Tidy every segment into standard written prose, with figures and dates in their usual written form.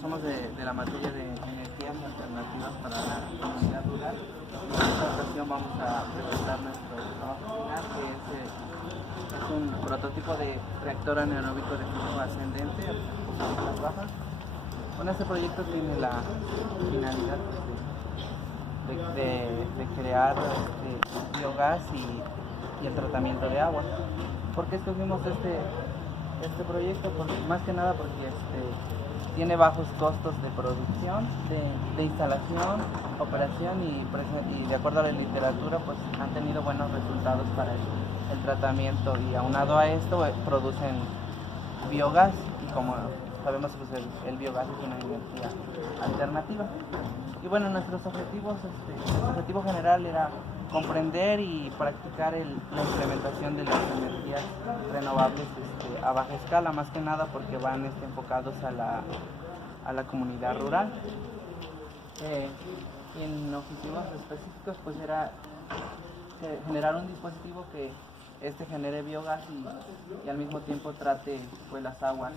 somos de la materia de energías alternativas para la comunidad rural. En esta ocasión vamos a presentar nuestro trabajo final, que es un prototipo de reactor anaeróbico de flujo ascendente a temperaturas bajas. Bueno, este proyecto tiene la finalidad de crear biogás y el tratamiento de agua. ¿Por qué escogimos este proyecto? Más que nada porque tiene bajos costos de producción, de instalación, operación y de acuerdo a la literatura pues han tenido buenos resultados para el tratamiento, y aunado a esto producen biogás, y como sabemos pues el biogás es una energía alternativa. Y bueno, nuestros objetivos, nuestro objetivo general era comprender y practicar la implementación de las energías renovables a baja escala, más que nada porque van enfocados a la comunidad rural. En objetivos específicos pues era generar un dispositivo que genere biogás y al mismo tiempo trate pues las aguas,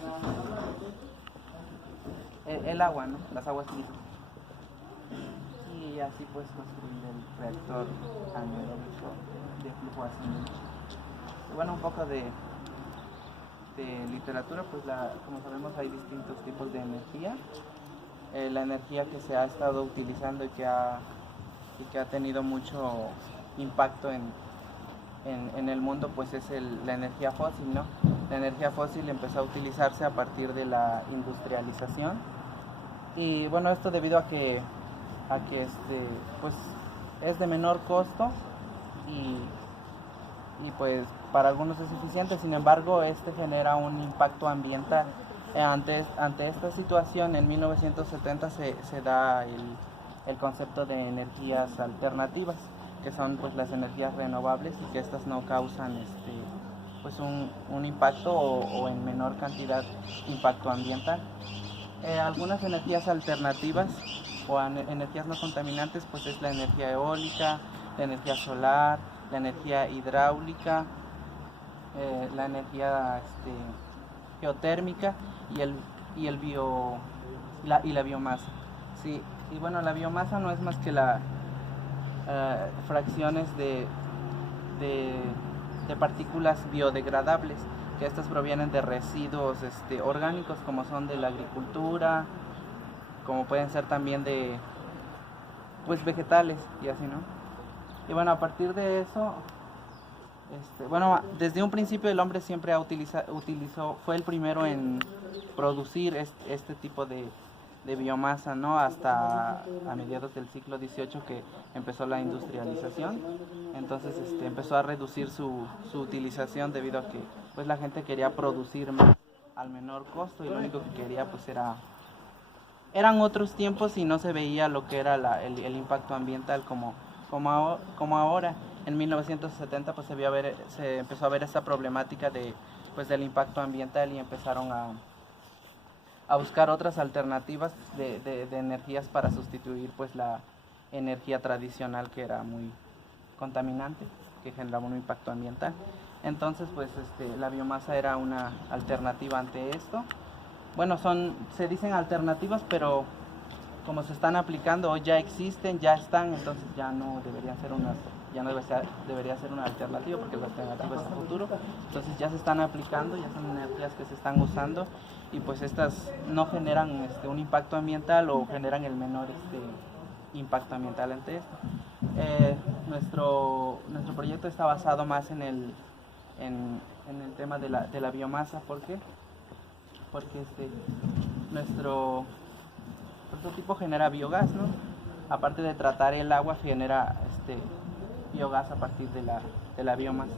el agua, ¿no? Las aguas líquidas. Y así pues construir el reactor anaeróbico de flujo ascendente. Y bueno, un poco de literatura, pues como sabemos hay distintos tipos de energía. La energía que se ha estado utilizando y que ha tenido mucho impacto en el mundo pues es la energía fósil, ¿no? La energía fósil empezó a utilizarse a partir de la industrialización, y bueno, esto debido a que pues es de menor costo y pues para algunos es eficiente. Sin embargo, genera un impacto ambiental. Ante esta situación, en 1970 se da el concepto de energías alternativas, que son pues las energías renovables y que estas no causan pues un impacto o en menor cantidad impacto ambiental. Algunas energías alternativas o energías no contaminantes pues es la energía eólica, la energía solar, la energía hidráulica, la energía geotérmica y la biomasa. Sí, y bueno, la biomasa no es más que fracciones de partículas biodegradables, que estas provienen de residuos orgánicos, como son de la agricultura, como pueden ser también de pues vegetales y así, ¿no? Y bueno, a partir de eso, bueno, desde un principio el hombre siempre fue el primero en producir este tipo de biomasa, ¿no? Hasta a mediados del siglo XVIII, que empezó la industrialización. Entonces empezó a reducir su utilización debido a que pues la gente quería producir más al menor costo, y lo único que quería pues eran otros tiempos y no se veía lo que era el impacto ambiental como ahora. En 1970 pues se empezó a ver esa problemática del impacto ambiental, y empezaron a buscar otras alternativas de energías para sustituir pues la energía tradicional, que era muy contaminante, que generaba un impacto ambiental. Entonces pues la biomasa era una alternativa ante esto. Bueno, se dicen alternativas, pero como se están aplicando o ya existen, ya están, entonces ya no debería ser una alternativa, porque la alternativa es el futuro. Entonces ya se están aplicando, ya son energías que se están usando, y pues estas no generan un impacto ambiental, o generan el menor impacto ambiental ante esto. Nuestro proyecto está basado más en el tema de la biomasa. ¿Por qué? Porque nuestro prototipo genera biogás, ¿no? Aparte de tratar el agua, genera biogás a partir de la biomasa.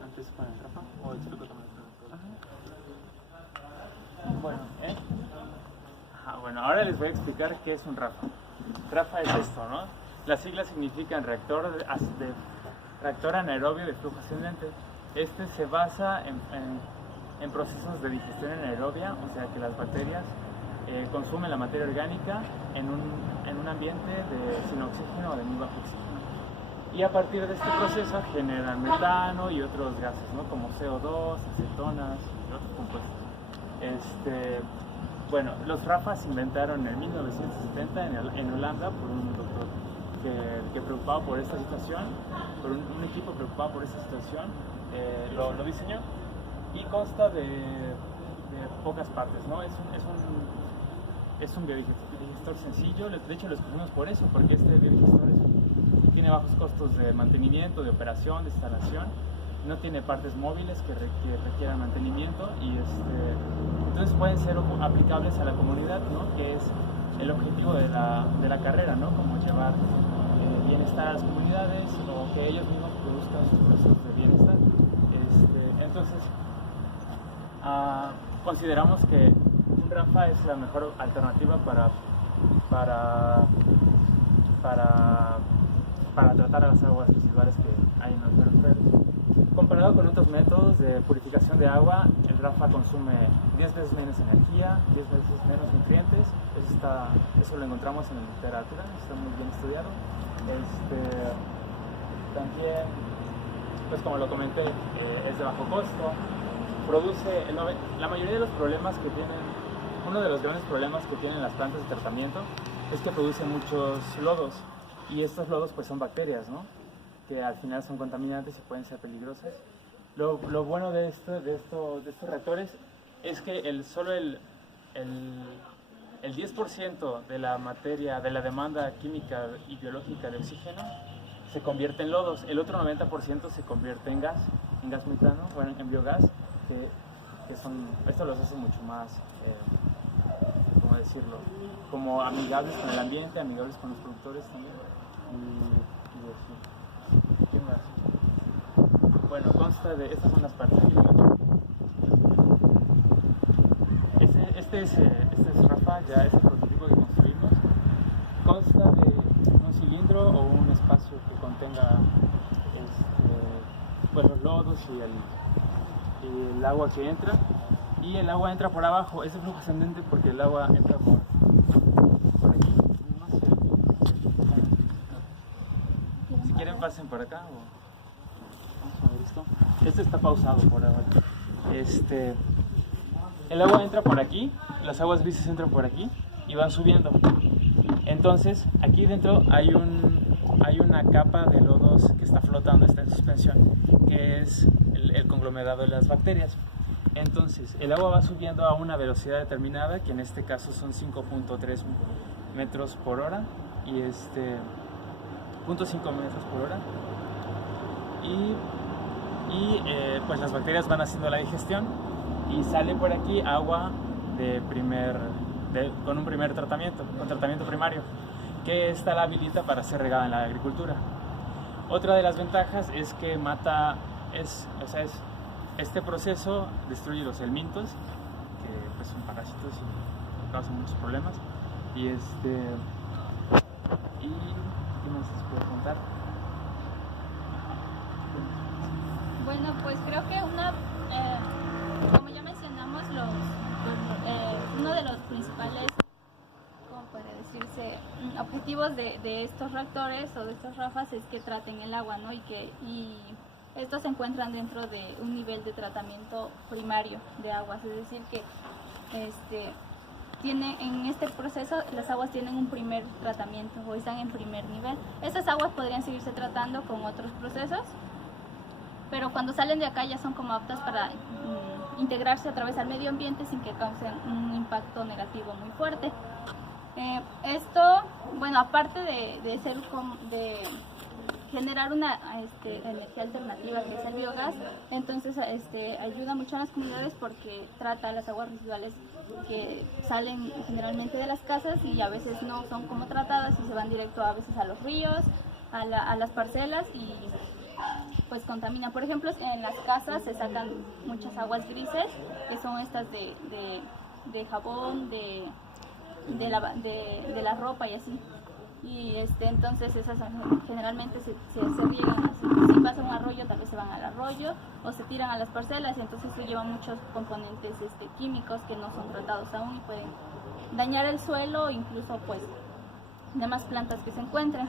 Antes con el Rafa, o explico también. Bueno, bueno, ahora les voy a explicar qué es un RAFA. RAFA es esto, ¿no? Las siglas significan reactor anaerobio de flujo ascendente. Este se basa en procesos de digestión anaerobia, o sea que las bacterias consumen la materia orgánica en un ambiente sin oxígeno o de muy bajo oxígeno. Y a partir de este proceso generan metano y otros gases, ¿no? Como CO2, acetonas y otros. Bueno, los RAFA se inventaron en 1970 en Holanda por un doctor que preocupado por esta situación, por un equipo preocupado por esta situación, lo diseñó y consta de pocas partes, ¿no? Es un biodigestor sencillo, de hecho lo escogimos por eso, porque este biodigestor tiene bajos costos de mantenimiento, de operación, de instalación, no tiene partes móviles que requieran mantenimiento y entonces pueden ser aplicables a la comunidad, ¿no? Que es el objetivo de la carrera, ¿no? Como llevar bienestar a las comunidades o que ellos mismos produzcan sus procesos de bienestar. Entonces, consideramos que un RAFA es la mejor alternativa para tratar a las aguas residuales que hay en los vertederos. Comparado con otros métodos de purificación de agua, el RAFA consume 10 veces menos energía, 10 veces menos nutrientes. Eso lo encontramos en la literatura, está muy bien estudiado. También, pues como lo comenté, es de bajo costo. Produce la mayoría de los problemas que tienen, uno de los grandes problemas que tienen las plantas de tratamiento es que produce muchos lodos y estos lodos pues son bacterias, ¿no? Que al final son contaminantes y pueden ser peligrosas. Lo bueno de estos reactores es que solo el 10% de la materia, de la demanda química y biológica de oxígeno se convierte en lodos, el otro 90% se convierte en gas metano, bueno, en biogás, esto los hace mucho más, ¿cómo decirlo? Como amigables con el ambiente, amigables con los productores también. ¿Qué más? Bueno, consta de, estas son las partes. Este es RAFA, ya es el prototipo que construimos. Consta de un cilindro o un espacio que contenga pues los lodos y el agua que entra. Y el agua entra por abajo, es de flujo ascendente porque el agua entra por aquí. No sé. Si quieren pasen por acá vamos a ver esto. Esto está pausado por ahora. El agua entra por aquí, las aguas grises entran por aquí y van subiendo. Entonces, aquí dentro hay una capa de lodos que está flotando, está en suspensión, que es el conglomerado de las bacterias. Entonces, el agua va subiendo a una velocidad determinada, que en este caso son 5.3 metros por hora y 0.5 metros por hora. Pues las bacterias van haciendo la digestión y sale por aquí agua con un primer tratamiento, con tratamiento primario, que esta la habilita para ser regada en la agricultura. Otra de las ventajas es que este proceso destruye los helmintos, que pues son parásitos y causan muchos problemas. ¿Y qué más les puedo contar? Bueno, pues creo que como ya mencionamos, uno de los principales, ¿cómo puede decirse?, objetivos de estos reactores o de estos RAFAs es que traten el agua, ¿no? Y estos se encuentran dentro de un nivel de tratamiento primario de aguas, es decir que en este proceso las aguas tienen un primer tratamiento o están en primer nivel. Esas aguas podrían seguirse tratando con otros procesos, pero cuando salen de acá ya son como aptas para integrarse otra vez al medio ambiente sin que causen un impacto negativo muy fuerte. Esto, bueno, aparte de generar una energía alternativa que es el biogás, entonces ayuda mucho a las comunidades porque trata las aguas residuales que salen generalmente de las casas y a veces no son como tratadas y se van directo a veces a los ríos, a las parcelas y pues contaminan. Por ejemplo, en las casas se sacan muchas aguas grises, que son estas de jabón, de la ropa y así. Y entonces esas generalmente se riegan así. Si pasa un arroyo, tal vez se van al arroyo o se tiran a las parcelas y entonces se llevan muchos componentes químicos que no son tratados aún y pueden dañar el suelo o incluso pues demás plantas que se encuentren.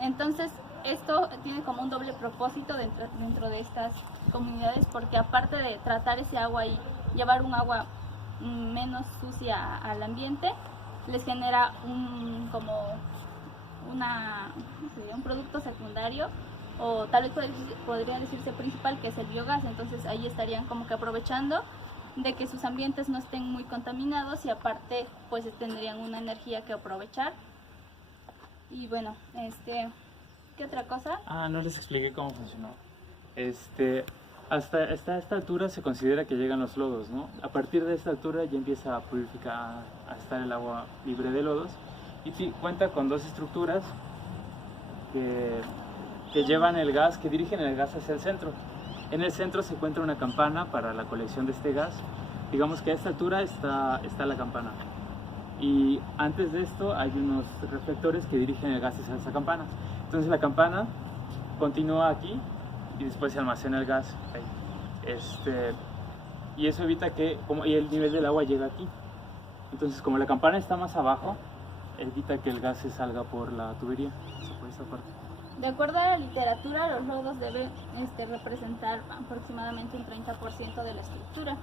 Entonces esto tiene como un doble propósito dentro de estas comunidades porque aparte de tratar ese agua y llevar un agua menos sucia al ambiente, les genera un producto secundario, o tal vez podría decirse principal, que es el biogás. Entonces ahí estarían como que aprovechando de que sus ambientes no estén muy contaminados, y aparte pues tendrían una energía que aprovechar. Y bueno, ¿qué otra cosa? No les expliqué cómo funcionó. Hasta esta altura se considera que llegan los lodos, ¿no? A partir de esta altura ya empieza a purificar, a estar el agua libre de lodos, y sí, cuenta con dos estructuras que llevan el gas, que dirigen el gas hacia el centro. En el centro se encuentra una campana para la colección de este gas. Digamos que a esta altura está la campana. Y antes de esto hay unos reflectores que dirigen el gas hacia esa campana. Entonces la campana continúa aquí y después se almacena el gas ahí. Y eso evita y el nivel del agua llega aquí. Entonces, como la campana está más abajo, evita que el gas se salga por la tubería, por esta parte. De acuerdo a la literatura, los lodos deben representar aproximadamente un 30% de la estructura.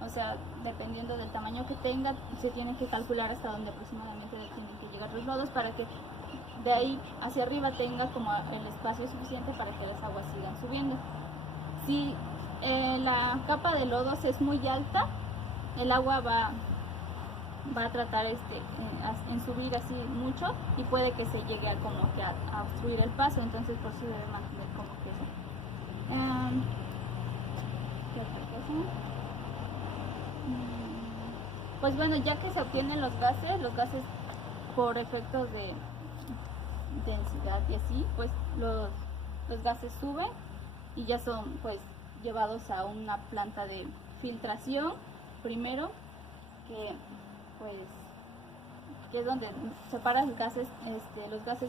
O sea, dependiendo del tamaño que tenga, se tiene que calcular hasta dónde aproximadamente tienen que llegar los lodos, para que de ahí hacia arriba tenga como el espacio suficiente para que las aguas sigan subiendo. Si la capa de lodos es muy alta, el agua va a tratar en subir así mucho, y puede que se llegue a obstruir el paso. Entonces por eso debe mantener como que eso. ¿Qué otra cosa? Pues bueno, ya que se obtienen los gases por efectos de densidad y así, pues los gases suben y ya son pues llevados a una planta de filtración primero, que es donde separa los gases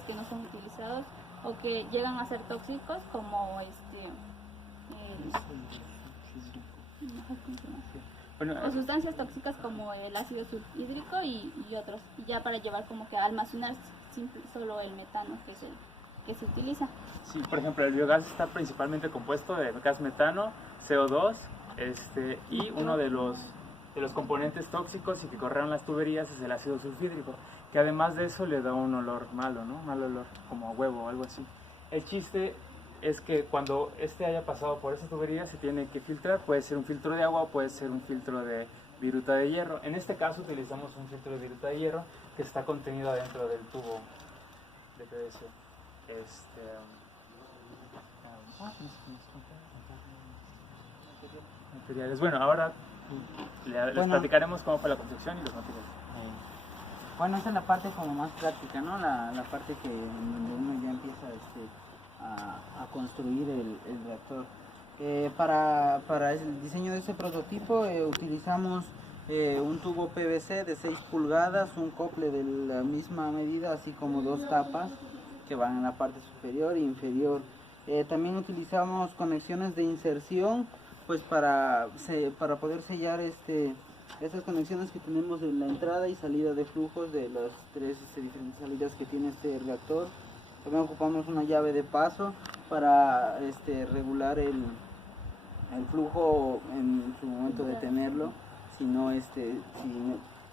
que no son utilizados o que llegan a ser tóxicos, como o sustancias tóxicas como el ácido sulfhídrico y otros, y ya para llevar como que a almacenar solo el metano, que es el que se utiliza. Sí, por ejemplo, el biogás está principalmente compuesto de gas metano, CO2, y uno de los componentes tóxicos y que corren las tuberías es el ácido sulfhídrico, que además de eso le da un olor malo, ¿no? Mal olor, como a huevo o algo así. El chiste es que cuando haya pasado por esa tubería se tiene que filtrar. Puede ser un filtro de agua o puede ser un filtro de viruta de hierro. En este caso utilizamos un filtro de viruta de hierro que está contenido dentro del tubo de PVC. Materiales. Bueno, ahora les platicaremos cómo fue la construcción y los materiales. Bueno, esa es la parte como más práctica, ¿no? La parte donde uno ya empieza a construir el reactor. Para el diseño de ese prototipo utilizamos un tubo PVC de 6 pulgadas, un cople de la misma medida, así como 2 tapas que van en la parte superior e inferior. También utilizamos conexiones de inserción, pues para poder sellar esas conexiones que tenemos en la entrada y salida de flujos de las 3 diferentes salidas que tiene este reactor. También ocupamos una llave de paso para regular el flujo en su momento de tenerlo,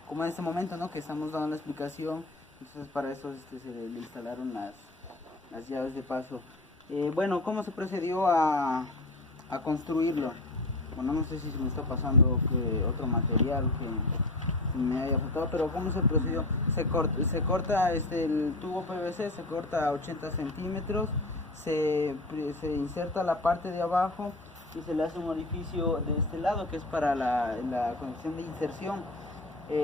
como en este momento, ¿no?, que estamos dando la explicación. Entonces para eso se le instalaron las llaves de paso. Bueno, ¿cómo se procedió a construirlo? Bueno, no sé si se me está pasando otro material que me haya faltado, pero ¿cómo se procedió? Se corta el tubo PVC, se corta a 80 centímetros, se inserta la parte de abajo y se le hace un orificio de este lado que es para la conexión de inserción.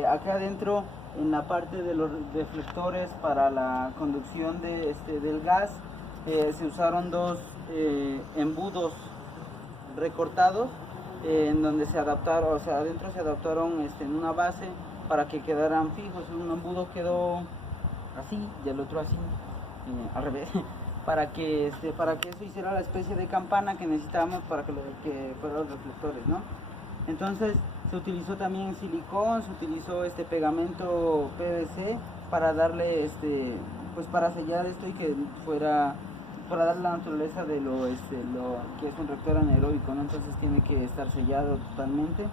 Acá adentro, en la parte de los deflectores para la conducción del gas, se usaron 2 embudos recortados, en donde se adaptaron, o sea, adentro se adaptaron en una base para que quedaran fijos. Un embudo quedó así y el otro así, al revés, para que eso hiciera la especie de campana que necesitábamos para que fueran los reflectores, ¿no? Entonces se utilizó también silicón, se utilizó pegamento PVC para darle pues para sellar esto y que fuera, para dar la naturaleza de lo que es un reactor anaeróbico, ¿no? Entonces tiene que estar sellado totalmente.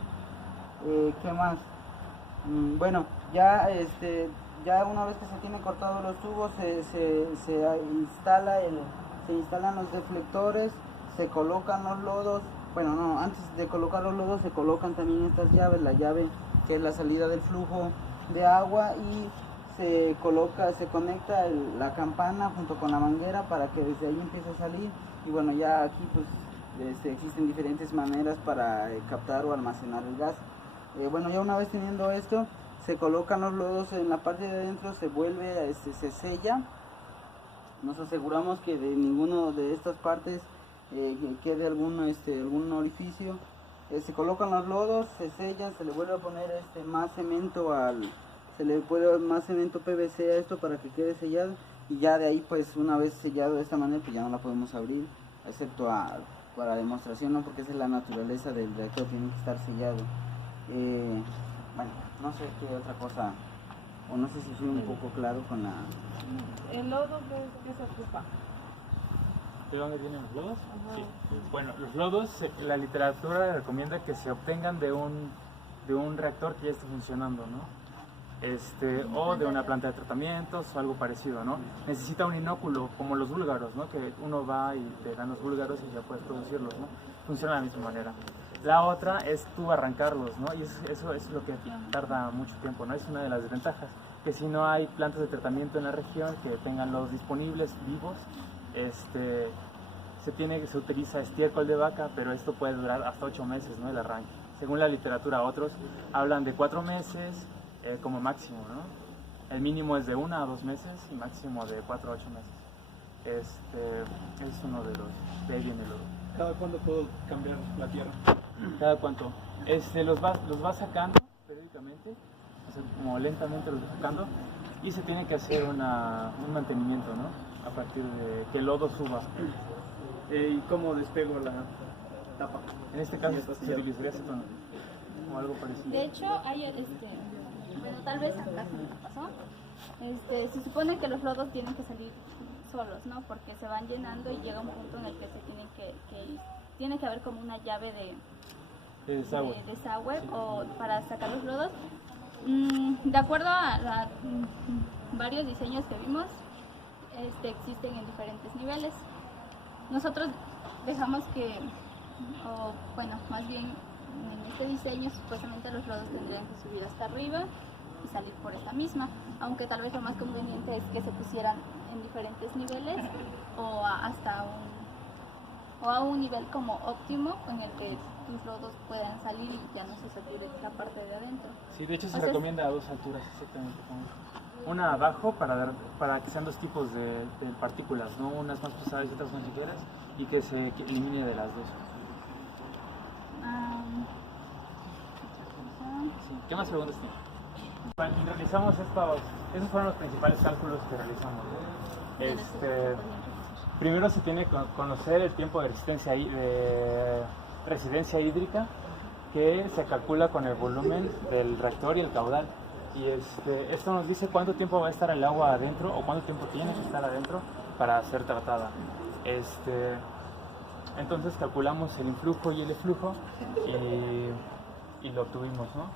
¿Qué más? Bueno, ya ya una vez que se tienen cortados los tubos se instalan los deflectores, se colocan los lodos. Bueno, no, antes de colocar los lodos se colocan también estas llaves, la llave que es la salida del flujo de agua, y se conecta la campana junto con la manguera para que desde ahí empiece a salir. Y bueno, ya aquí pues existen diferentes maneras para captar o almacenar el gas. Bueno, ya una vez teniendo esto, se colocan los lodos en la parte de adentro, se vuelve, se sella. Nos aseguramos que de ninguno de estas partes quede algún orificio. Se colocan los lodos, se sellan, se le vuelve a poner más cemento más cemento PVC a esto para que quede sellado, y ya de ahí pues una vez sellado de esta manera pues ya no la podemos abrir, excepto para demostración, ¿no? Porque esa es la naturaleza del reactor, tiene que estar sellado. Bueno, no sé qué otra cosa, o no sé si fui un poco claro con la... ¿El lodo qué se ocupa? ¿De dónde vienen los lodos? Sí. Bueno, los lodos, la literatura recomienda que se obtengan de un reactor que ya esté funcionando, ¿no? O de una planta de tratamientos o algo parecido, ¿no? Necesita un inóculo, como los búlgaros, ¿no? Que uno va y te dan los búlgaros y ya puedes producirlos, ¿no? Funciona de la misma manera. La otra es tú arrancarlos, ¿no? Y eso es lo que tarda mucho tiempo, ¿no? Es una de las desventajas, que si no hay plantas de tratamiento en la región que tengan los disponibles vivos, se utiliza estiércol de vaca, pero esto puede durar hasta 8 meses, ¿no? El arranque. Según la literatura, otros hablan de 4 meses como máximo, ¿no? El mínimo es de 1 a 2 meses y máximo de 4 a 8 meses. Es uno de los, de ahí viene el lodo. ¿Cada cuándo puedo cambiar la tierra? ¿Cada cuánto? Los vas sacando periódicamente, o sea, como lentamente los vas sacando, y se tiene que hacer un mantenimiento, ¿no? A partir de que el lodo suba. ¿Y cómo despego la tapa? En este caso se utilizaría acetona o algo parecido. De hecho, hay bueno, tal vez acá se me pasó. Se supone que los lodos tienen que salir solos, ¿no? Porque se van llenando y llega un punto en el que tiene que haber como una llave de desagüe o para sacar los lodos. De acuerdo a varios diseños que vimos, existen en diferentes niveles. Nosotros dejamos más bien en este diseño supuestamente los lodos tendrían que subir hasta arriba y salir por esta misma, aunque tal vez lo más conveniente es que se pusieran en diferentes niveles o a un nivel como óptimo en el que tus lodos puedan salir y ya no se sature la parte de adentro. Sí, de hecho se recomienda a 2 alturas, exactamente. Una abajo para que sean 2 tipos de partículas, ¿no? Unas más pesadas y otras más ligeras, y que se elimine de las dos. Sí. ¿Qué más preguntas tienes? Bueno, realizamos esos fueron los principales cálculos que realizamos, ¿no? Primero se tiene que conocer el tiempo de residencia hídrica, que se calcula con el volumen del reactor y el caudal. Y esto nos dice cuánto tiempo va a estar el agua adentro o cuánto tiempo tiene que estar adentro para ser tratada. Entonces calculamos el influjo y el eflujo y lo obtuvimos, ¿no?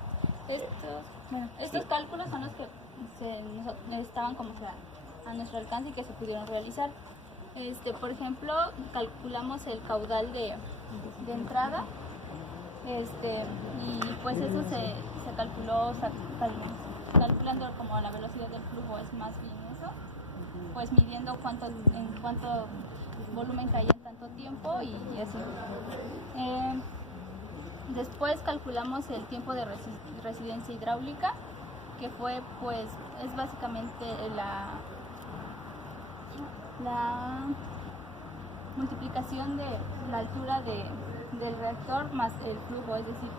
Estos cálculos son los que estaban como que a nuestro alcance y que se pudieron realizar. Por ejemplo, calculamos el caudal de entrada, y pues eso se calculó calculando como la velocidad del flujo, es más bien eso, pues midiendo en cuánto volumen caía en tanto tiempo y eso. Después calculamos el tiempo de residencia hidráulica, que fue pues es básicamente la multiplicación de la altura del reactor más el flujo, es decir,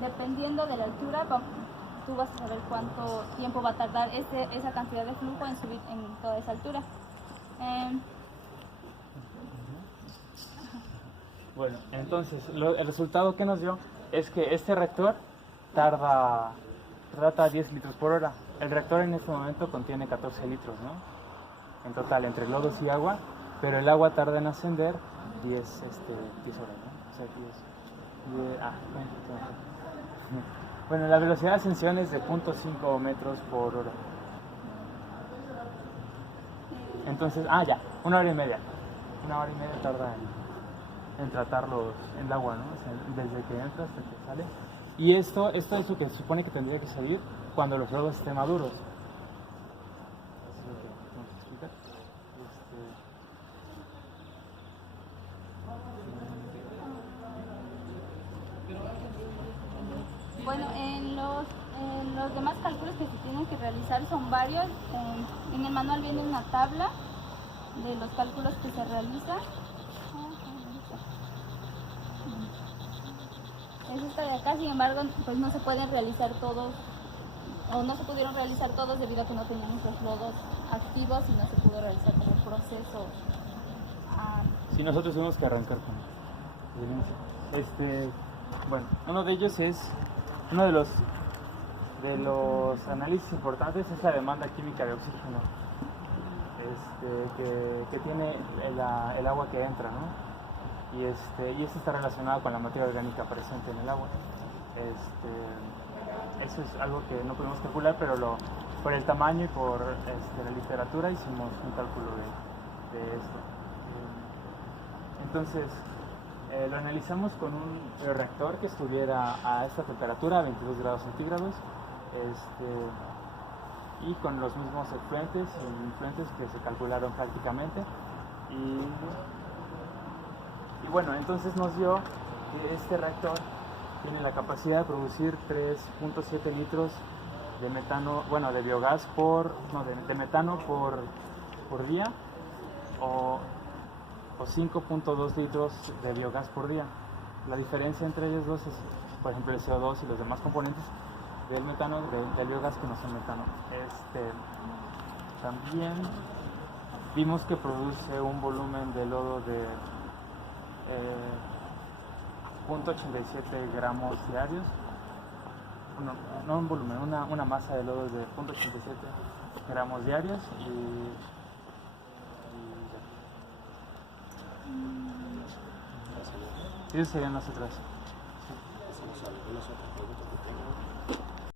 dependiendo de la altura tú vas a saber cuánto tiempo va a tardar esa cantidad de flujo en subir en toda esa altura. Bueno, entonces el resultado que nos dio es que este reactor trata 10 litros por hora. El reactor en este momento contiene 14 litros, ¿no? En total, entre lodos y agua, pero el agua tarda en ascender 10 horas, ¿no? O sea, 10. Bueno, la velocidad de ascensión es de 0.5 metros por hora. Entonces, ya, 1 hora y media. 1 hora y media tarda en tratarlos en el agua, ¿no? O sea, desde que entra hasta que sale. Y esto es lo que se supone que tendría que salir cuando los lodos estén maduros. Eso es lo que vamos a explicar. Bueno, en los demás cálculos que se tienen que realizar son varios. En el manual viene una tabla de los cálculos que se realizan. Es esta de acá, sin embargo, pues no se pueden realizar todos, o no se pudieron realizar todos debido a que no teníamos los lodos activos y no se pudo realizar como el proceso. Sí, nosotros tuvimos que arrancar con el inicio. Bueno, uno de ellos es, uno de los análisis importantes es la demanda química de oxígeno que tiene el agua que entra, ¿no? Y esto está relacionado con la materia orgánica presente en el agua. Eso es algo que no pudimos calcular, pero por el tamaño y por la literatura hicimos un cálculo de esto. Entonces, lo analizamos con un reactor que estuviera a esta temperatura, a 22 grados centígrados, y con los mismos efluentes que se calcularon prácticamente. Y bueno, entonces nos dio que este reactor tiene la capacidad de producir 3.7 litros de metano, bueno, de biogás de metano por día, o 5.2 litros de biogás por día. La diferencia entre ellos dos es, por ejemplo, el CO2 y los demás componentes del metano, del biogás que no son metano. También vimos que produce un volumen de lodo de 0.87 gramos diarios. No un volumen, una masa de lodo de 0.87 gramos diarios y esos serían los otros.